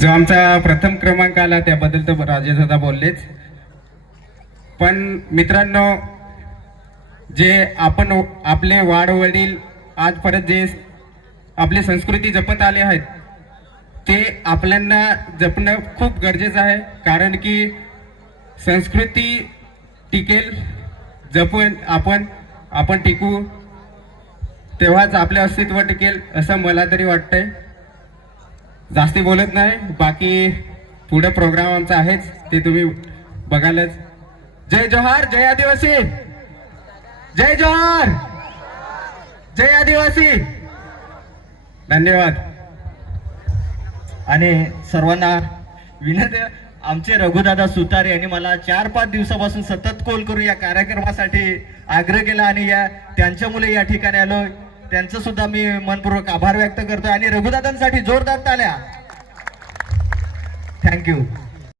जो आमचा प्रथम क्रमांक आला त्याबद्दल तर राजेशदादा बोललेच. पण मित्रांनो जे आपण आपले वाडवडील आजपर्यंत जे आपली संस्कृती जपत आले आहेत ते आपल्यांना जपणं खूप गरजेचं आहे. कारण की संस्कृती टिकेल जपून आपण आपण टिकू तेव्हाच आपले अस्तित्व टिकेल असं मला तरी वाटतंय. जास्ती बोलत नाही. बाकी पुढे प्रोग्राम आमचा आहेच. ते तुम्ही बघालच. जय जोहार जय आदिवासी. जय जोहार. जय आदिवासी. धन्यवाद. आणि सर्वांना विनंती आमचे रघुदादा सुतारे यांनी मला चार पाच दिवसापासून सतत कॉल करून या कार्यक्रमासाठी आग्रह केला आणि या त्यांच्यामुळे या ठिकाणी आलो त्यांचं सुद्धा मी मनपूर्वक आभार व्यक्त करतो आणि रघुदादांसाठी जोरदार ताल्या थँक्यू